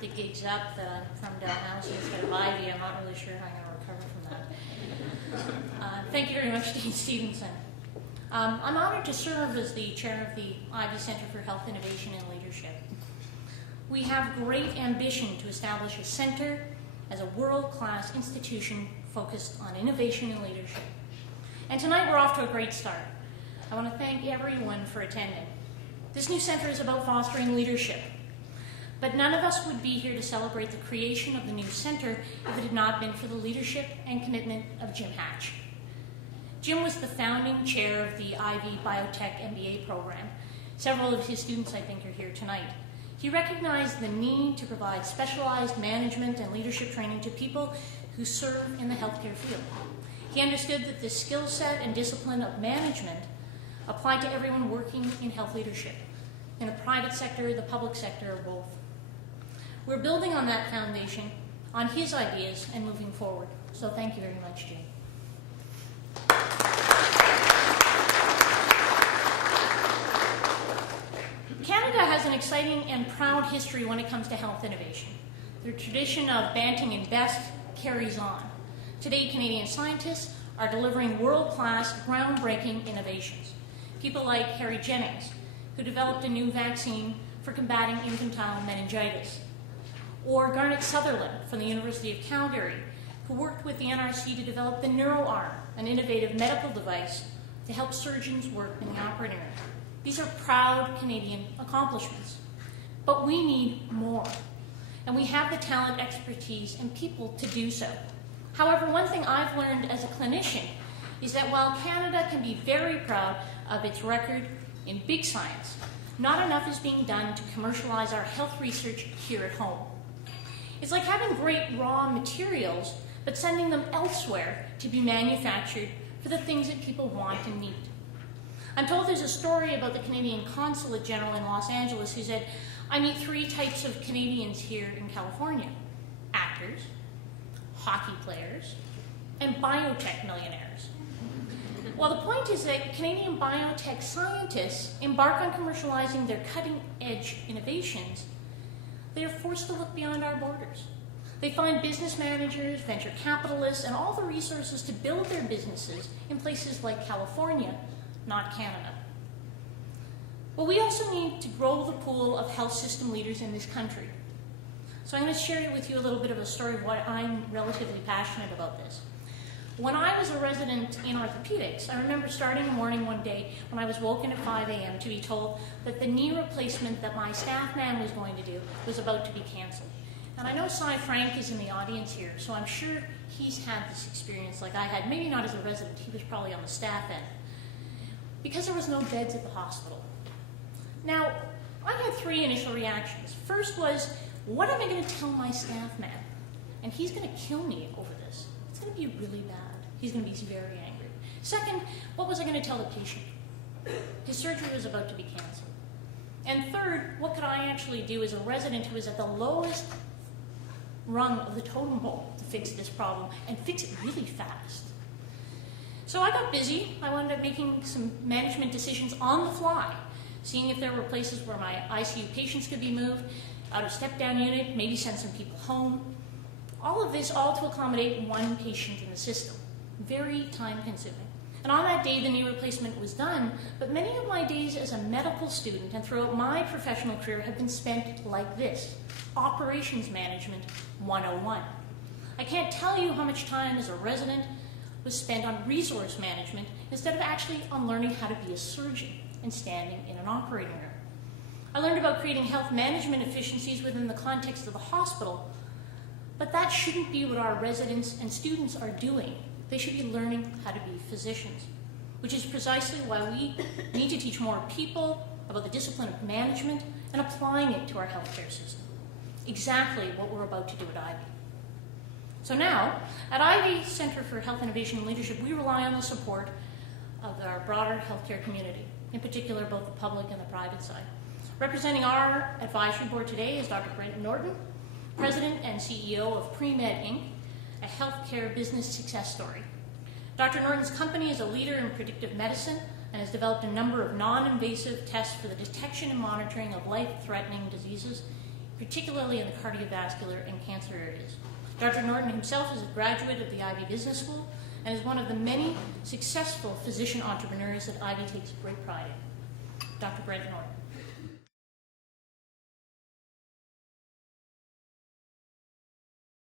the gigs up that I'm from Dalhousie instead of Ivy. I'm not really sure how I'm going to recover from that. Thank you very much, Dean Stevenson. I'm honored to serve as the chair of the Ivy Center for Health Innovation and Leadership. We have great ambition to establish a center as a world-class institution focused on innovation and leadership. And tonight we're off to a great start. I want to thank everyone for attending. This new center is about fostering leadership. But none of us would be here to celebrate the creation of the new center if it had not been for the leadership and commitment of Jim Hatch. Jim was the founding chair of the Ivy Biotech MBA program. Several of his students, I think, are here tonight. He recognized the need to provide specialized management and leadership training to people who serve in the healthcare field. He understood that the skill set and discipline of management applied to everyone working in health leadership, in the private sector, the public sector, or both. We're building on that foundation, on his ideas, and moving forward. So thank you very much, Jim. Canada has an exciting and proud history when it comes to health innovation. The tradition of Banting and Best carries on. Today, Canadian scientists are delivering world-class, groundbreaking innovations. People like Harry Jennings, who developed a new vaccine for combating infantile meningitis, or Garnet Sutherland from the University of Calgary, who worked with the NRC to develop the NeuroArm, an innovative medical device to help surgeons work in the operating room. These are proud Canadian accomplishments. But we need more. And we have the talent, expertise, and people to do so. However, one thing I've learned as a clinician is that while Canada can be very proud of its record in big science, not enough is being done to commercialize our health research here at home. It's like having great raw materials, but sending them elsewhere to be manufactured for the things that people want and need. I'm told there's a story about the Canadian Consulate General in Los Angeles who said, "I meet 3 types of Canadians here in California: actors, hockey players, and biotech millionaires." Well, the point is that Canadian biotech scientists embark on commercializing their cutting-edge innovations. They are forced to look beyond our borders. They find business managers, venture capitalists, and all the resources to build their businesses in places like California, not Canada. But we also need to grow the pool of health system leaders in this country. So I'm going to share with you a little bit of a story of why I'm relatively passionate about this. When I was a resident in orthopedics, I remember starting a morning one day when I was woken at 5 a.m. to be told that the knee replacement that my staff man was going to do was about to be canceled. And I know Cy Frank is in the audience here, so I'm sure he's had this experience like I had. Maybe not as a resident, he was probably on the staff end. Because there was no beds at the hospital. Now, I had 3 initial reactions. First was, what am I going to tell my staff man? And he's going to kill me over this. It's going to be really bad. He's going to be very angry. Second, what was I going to tell the patient? His surgery was about to be canceled. And third, what could I actually do as a resident who was at the lowest rung of the totem pole to fix this problem and fix it really fast? So I got busy. I wound up making some management decisions on the fly, seeing if there were places where my ICU patients could be moved, out of step-down unit, maybe send some people home. All of this, all to accommodate 1 patient in the system. Very time-consuming. And on that day, the knee replacement was done, but many of my days as a medical student and throughout my professional career have been spent like this: Operations Management 101. I can't tell you how much time as a resident was spent on resource management instead of actually on learning how to be a surgeon and standing in an operating room. I learned about creating health management efficiencies within the context of the hospital, but that shouldn't be what our residents and students are doing. They should be learning how to be physicians, which is precisely why we need to teach more people about the discipline of management and applying it to our healthcare system. Exactly what we're about to do at Ivy. So now, at Ivy Center for Health Innovation and Leadership, we rely on the support of our broader healthcare community, in particular both the public and the private side. Representing our advisory board today is Dr. Brent Norton, President and CEO of Pre-Med Inc., a healthcare business success story. Dr. Norton's company is a leader in predictive medicine and has developed a number of non-invasive tests for the detection and monitoring of life-threatening diseases, particularly in the cardiovascular and cancer areas. Dr. Norton himself is a graduate of the Ivy Business School and is one of the many successful physician entrepreneurs that Ivy takes great pride in. Dr. Brent Norton.